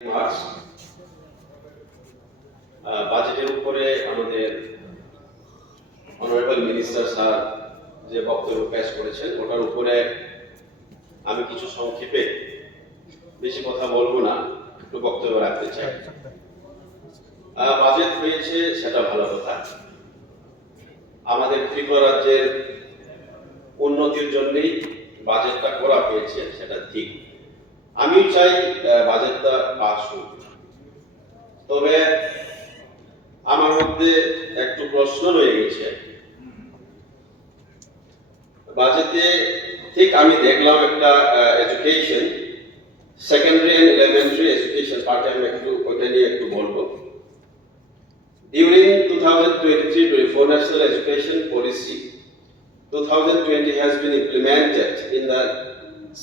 March বাজেটের উপরে আমাদের অনারেবল মিনিস্টার স্যার যে বক্তব্য পেশ করেছেন ওটার উপরে আমি কিছু সংক্ষেপে বেশি কথা বলবো না, একটু বক্তব্য রাখতে চাই। বাজেট হয়েছে সেটা ভালো কথা, আমাদের ত্রিপুরা রাজ্যের উন্নতির জন্যই বাজেটটা করা হয়েছে, সেটা ঠিক। আমিও চাই বাজেটটা পাস হোক, তবে আমার মধ্যে একটু প্রশ্ন রয়ে গেছে। বাজেটে ঠিক আমি দেখলাম একটা education, secondary and elementary education পার্টে আমি একটু ওটা নিয়ে একটু বলবো। During 2023-24 National Education Policy 2020 has been implemented in the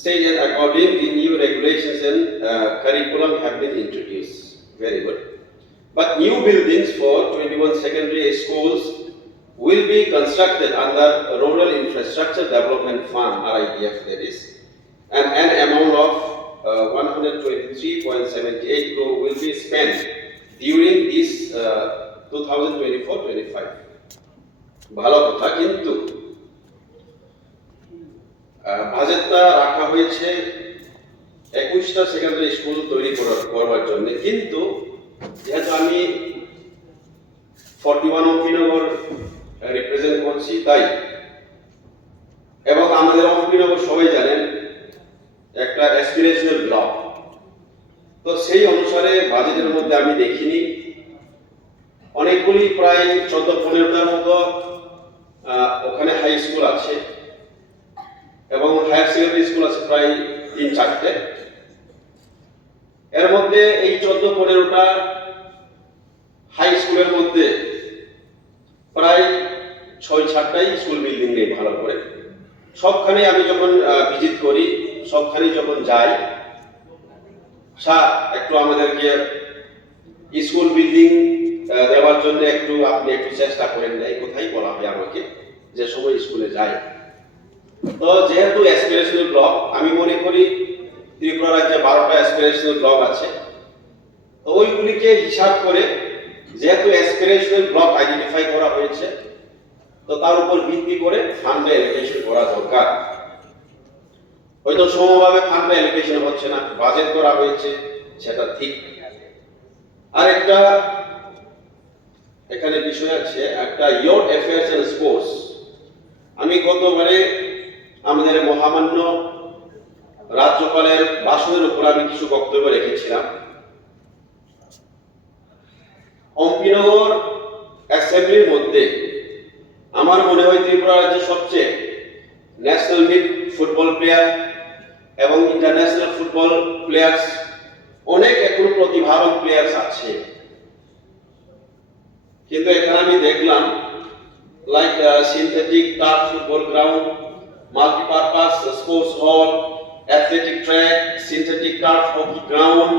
state, and accordingly new regulations and curriculum have been introduced. Very good. But new buildings for 21 secondary schools will be constructed under Rural Infrastructure Development Fund (RIDF), that is, and an amount of 123.78 crore will be spent during this 2024-25. ভালো কথা, কিন্তু বাজেটটা রাখা হয়েছে 21টা secondary school তৈরি করবার জন্য, কিন্তু যেহেতু আমি 41 অম্পিনগর রিপ্রেজেন্ট করছি তাই, এবং আমাদের অম্পিনগর সবাই জানেন একটা অ্যাসপিরেশনাল ব্লক, তো সেই অনুসারে বাজেটের মধ্যে আমি দেখিনি অনেকগুলি, প্রায় 14-15টার মতো ওখানে হাই স্কুল আছে এবং হায়ার সেকেন্ডারি স্কুল আছে প্রায় 3-4টে। এর মধ্যে এই 14-15টা হাই স্কুলের মধ্যে প্রায় 6-7টাই স্কুল বিল্ডিং নেই ভালো করে। সবখানে আমি যখন ভিজিট করি, সবখানে যখন যাই, একটু আমাদেরকে স্কুল বিল্ডিং দেওয়ার জন্য আপনি একটু চেষ্টা করেন না, এই কথাই বলা হয় আমাকে যে সময় স্কুলে যাই। তো যেহেতু অ্যাসপিরেশনাল ব্লক, আমি মনে করি ত্রিপুরা রাজ্যে 12টা অ্যাসপিরেশনাল ব্লক আছে, তো ওইগুলিকে হিসাব করে যেহেতু অ্যাসপিরেশনাল ব্লক আইডেন্টিফাই করা হয়েছে, তো তার উপর ভিত্তি করে ফান্ডটা অ্যালোকেশন করা দরকার। হয়তো সমভাবে ফান্ডটা অ্যালোকেশন হচ্ছে না, বাজেট করা হয়েছে সেটা ঠিক। আর একটা এখানে বিষয় আছে, একটা ইয়ুথ অ্যাফেয়ার্স এন্ড স্পোর্টস। আমি গতবারে আমাদের মহামান্য রাজ্যপালের ভাষণের উপর আমি কিছু বক্তব্য রেখেছিলাম। অম্পিনগর অ্যাসেম্বলির মধ্যে আমার মনে হয় ত্রিপুরা রাজ্যের সবচেয়ে ন্যাশনাল মিড ফুটবল প্লেয়ার এবং ইন্টারন্যাশনাল ফুটবল প্লেয়ার্স, অনেক এখন প্রতিভাবান প্লেয়ার্স আছে, কিন্তু এখানে আমি দেখলাম like synthetic turf football ground, multipurpose sports হল, athletic track, synthetic turf hockey ground,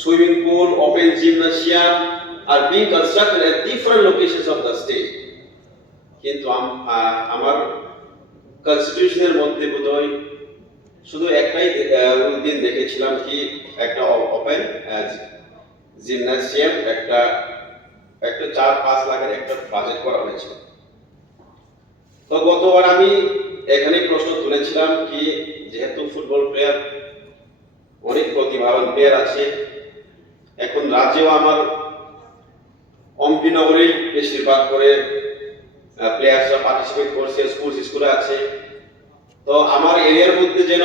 swimming pool, open gymnasium are being constructed at different locations of the state. কিন্তু আমার কনস্টিটিউশনের মধ্যে বোধহয় শুধু একটাই দিন দেখেছিলাম কি একটা ওপেন জিমনাসিয়াম, একটা 4-5 লাখের একটা বাজেট করা হয়েছিল। তো গতবার আমি এখানে প্রশ্ন তুলেছিলাম কি যেহেতু ফুটবল প্লেয়ার অনেক প্রতিভাবান প্লেয়ার আছে, এখন রাজ্যেও আমার অম্পিনগরেই বেশিরভাগ করে প্লেয়ার্সরা পার্টিসিপেট করছে, স্কুলে আছে, তো আমার এরিয়ার মধ্যে যেন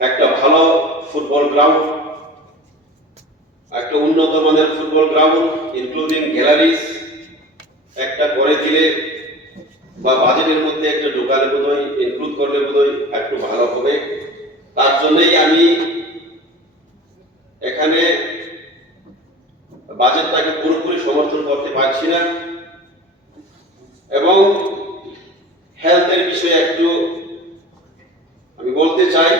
একটা ভালো ফুটবল গ্রাউন্ড, একটা উন্নত মানের ফুটবল গ্রাউন্ড ইনক্লুডিং গ্যালারিজ একটা করে দিলে বা বাজেটের মধ্যে একটা ঢোকালে বোধহয় ইনক্লুড করলে বোধহয় একটু ভালো হবে। তার জন্যই আমি এখানে বাজেটটাকে পুরোপুরি সমর্থন করতে পারছি না, এবং হেলথের বিষয়ে একটু আমি বলতে চাই।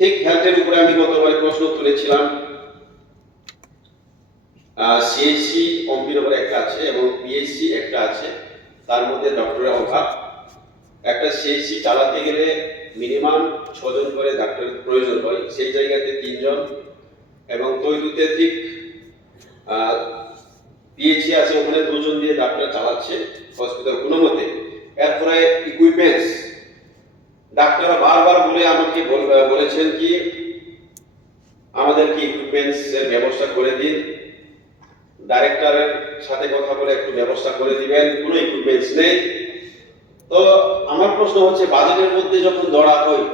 ঠিক হেলথের উপরে আমি গতবার প্রশ্ন তুলেছিলাম। সিএইচসি অম্পিনগরে একটা আছে এবং পিএইচসি একটা আছে, তার মধ্যে ডক্টরের অভাব, একটা সিএইচসি চালাতে গেলে মিনিমাম 6 জন করে ডাক্তারের প্রয়োজন হয়, সেই জায়গাতে 3 জন, এবং তৈরিতে ঠিক পিএইচসি আছে ওখানে 2 জন দিয়ে ডাক্তার চালাচ্ছে হসপিটাল কোনো মতে। এরপরে ইকুইপমেন্টস, ডাক্তাররা বারবার বলে আমাকে বলেছেন কি আমাদেরকে ইকুইপমেন্টস এর ব্যবস্থা করে দিন, ডাইরেক্টরের সাথে কথা বলে একটু ব্যবস্থা করে দিবেন, কোনো ইকুইপমেন্টস নেই। তো আমার প্রশ্ন হচ্ছে বাজেটের মধ্যে যখন ধরা হয়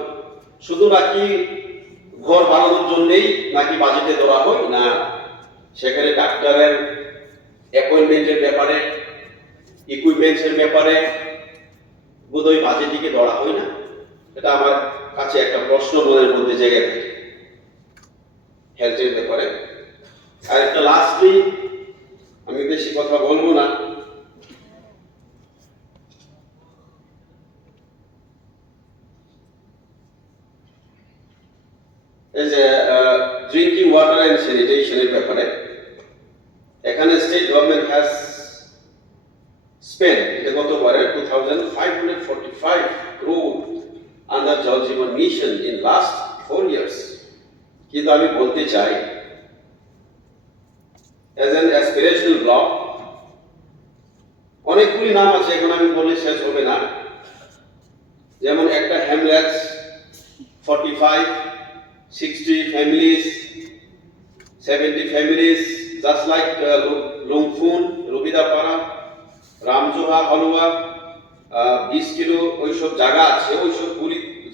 শুধু নাকি ঘর বানানোর জন্যই নাকি বাজেটে ধরা হয় না, সেখানে ডাক্তারের অ্যাপয়েন্টমেন্টের ব্যাপারে ইকুইপমেন্টস এর ব্যাপারে বোধহয় বাজেটটিকে ধরা হয় না। এটা আমার কাছে একটা প্রশ্ন মনের মধ্যে জেগে থাকে হেলথের ব্যাপারে। আর একটা লাস্টলি, আমি বেশি কথা বলবো না, এই যে ড্রিঙ্কিং ওয়াটার এন্ড স্যানিটেশনের ব্যাপারে এখানে স্টেট গভর্নমেন্ট হ্যাজ স্পেন্ড গতবারে 2545 crore আন্ডার জল জীবন মিশন ইন লাস্ট 4 years। কিন্তু আমি বলতে চাই অ্যাজ অ্যান অ্যাসপিরেশনাল ব্লক অনেকগুলি নাম আছে, এখন আমি বললে শেষ হবে না। যেমন একটা Hamlets 45-60 families, 70 families, just like লুংফুন, রবিদাপাড়া, রামজোহা, হলুয়া, 20 kilo ওইসব জায়গা আছে। ওইসব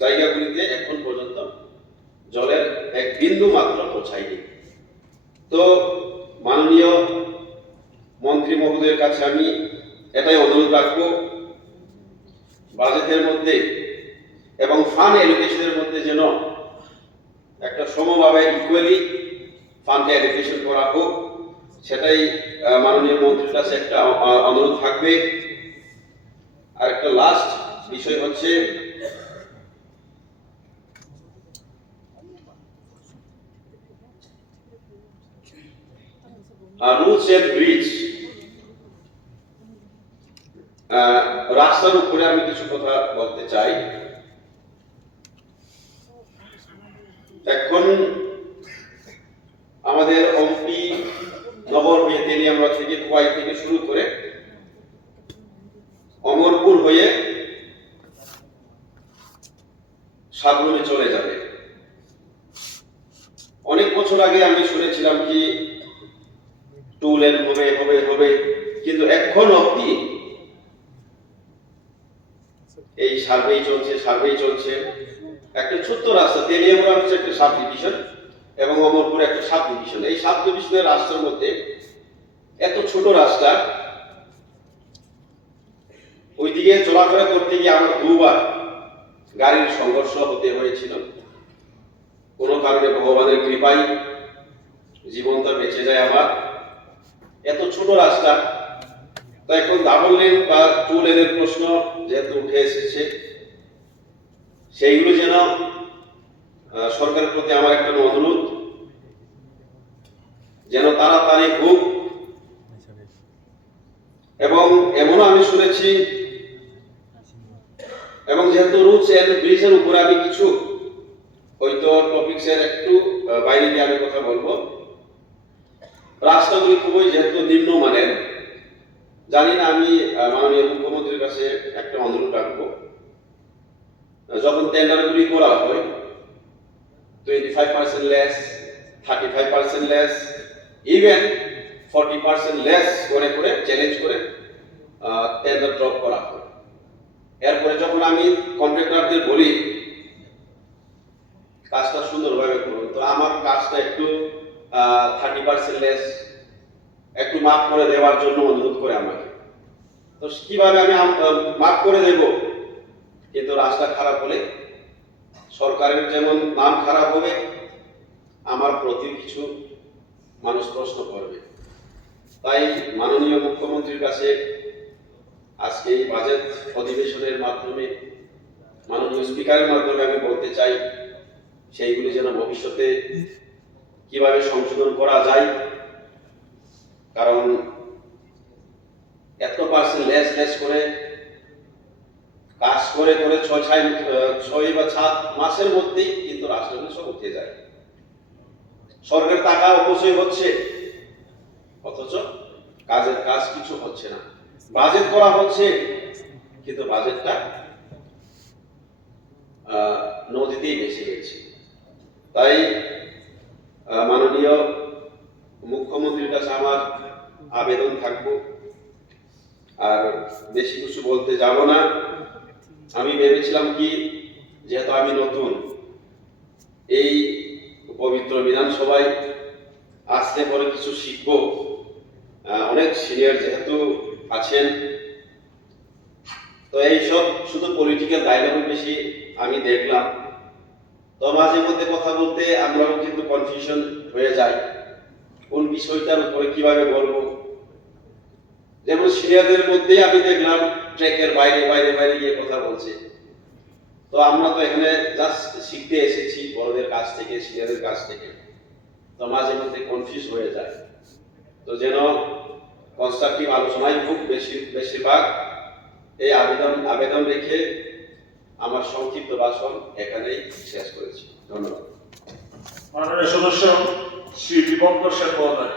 জায়গাগুলিতে এখন পর্যন্ত জলের এক বিন্দু মাত্র পৌঁছায়নি। তো মাননীয় মন্ত্রী মহোদয়ের কাছে আমি এটাই অনুরোধ রাখবো, বাজেটের মধ্যে এবং ফান্ড অ্যালোকেশনের মধ্যে যেন একটা সমভাবে ইকুয়ালি ফান্ড অ্যালোকেশন করা হোক, সেটাই মাননীয় মন্ত্রীর কাছে একটা অনুরোধ থাকবে। আর একটা লাস্ট বিষয় হচ্ছে রুটস এন্ড ব্রিজ, রাস্তার উপরে আমি কিছু কথা বলতে চাই। এখন আমাদের অম্পি নগর হয়ে তেলিয়ামড়া থেকে খোয়াই থেকে শুরু করে অমরপুর হয়ে সাবরুমে চলে যাবে। অনেক বছর আগে আমি শুনেছিলাম কি 2 লেন হবে হবে হবে, কিন্তু এখন অবধি এই সার্ভেই চলছে। একটা ছোট্ট রাস্তা, তেলিয়ামড়া হচ্ছে একটা সাব ডিভিশন এবং অমরপুর একটা সাব ডিভিশন। এই সাব ডিভিশনের রাস্তার মধ্যে এত ছোট রাস্তা, ওইদিকে চলাফেরা করতে গিয়ে আমার 2 বার গাড়ির সংঘর্ষ হতে হয়েছিল। কোনো কারণে ভগবানের কৃপায় জীবনটা বেঁচে যায় আমার। এত ছোট রাস্তা, তো এখন ডাবল লেন বা 2 লেনের প্রশ্ন যেহেতু উঠে এসেছে, সেইগুলো যেন সরকারের প্রতি আমার একটা অনুরোধ যেন তাড়াতাড়ি হোক। এবং এমনও আমি শুনেছি, এবং যেহেতু রুটস এন্ড ব্রিজের উপরে আমি কিছু হয়তো টপিক্সের একটু বাইরে গিয়ে আমি কথা বলবো। রাস্তাগুলি খুবই যেহেতু নিম্নমানের, জানি না, আমি মাননীয় মুখ্যমন্ত্রীর কাছে একটা অনুরোধ রাখবো, যখন টেন্ডারগুলি করা হয় 25% লেস, 35% লেস, ইভেন 40% লেস করে চ্যালেঞ্জ করে টেন্ডার ড্রপ করা হয়। এরপরে যখন আমি কন্ট্রাক্টরদের বলি কাজটা সুন্দরভাবে করুন, তো আমার কাজটা একটু 30% লেস একটু মাফ করে দেওয়ার জন্য অনুরোধ করে আমাকে। তো কিভাবে আমি মাফ করে দেব, কিন্তু রাস্তা খারাপ হলে সরকারের যেমন নাম খারাপ হবে, আমার প্রতি কিছু মানুষ প্রশ্ন করবে। তাই মাননীয় মুখ্যমন্ত্রীর কাছে আজকে এই বাজেট অধিবেশনের মাধ্যমে মাননীয় স্পিকারের মাধ্যমে আমি বলতে চাই, সেইগুলি যেন ভবিষ্যতে কিভাবে সংশোধন করা যায়। কারণ এত পার্সেন্ট লেস করে কাজ করে করে 6 বা 7 মাসের মধ্যেই কিন্তু রাষ্ট্রগুলো সব উঠে যায়। সরকারের টাকা অপচয় হচ্ছে, অথচ কাজের কাজ কিছু হচ্ছে না। বাজেট করা হচ্ছে, কিন্তু বাজেটটা নদীতেই ভেসে গেছে। তাই মাননীয় মুখ্যমন্ত্রীর কাছে আমার আবেদন থাকবো, আর বেশি কিছু বলতে যাব না। আমি ভেবেছিলাম কি, যেহেতু আমি নতুন এই পবিত্র বিধানসভায় আসতে পরে কিছু শিখবো, অনেক সিনিয়র যেহেতু আছেন, তো এইসব শুধু পলিটিক্যাল ডায়লগ বেশি আমি দেখলাম। তো মাঝে মধ্যে কথা বলতে আমরাও কিন্তু কনফিউশন হয়ে যাই, কোন বিষয়টার উপরে কিভাবে বলবো। যেমন সিনিয়রদের মধ্যেই আমি দেখলাম ট্র্যাকের বাইরে বাইরে বাইরে গিয়ে কথা বলছে। তো আমরা তো এখানে জাস্ট শিখতে এসেছি বড়দের কাছ থেকে, সিনিয়রদের কাছ থেকে, তো মাঝে মধ্যে কনফিউজ হয়ে যায়। তো যেন কনস্ট্রাকটিভ আলোচনায় খুব বেশিরভাগ এই আবেদন রেখে আমার সংক্ষিপ্ত ভাষণ এখানেই শেষ করেছি। ধন্যবাদ। মাননীয় সদস্য শ্রী বিভক্ত সেন মহোদয়।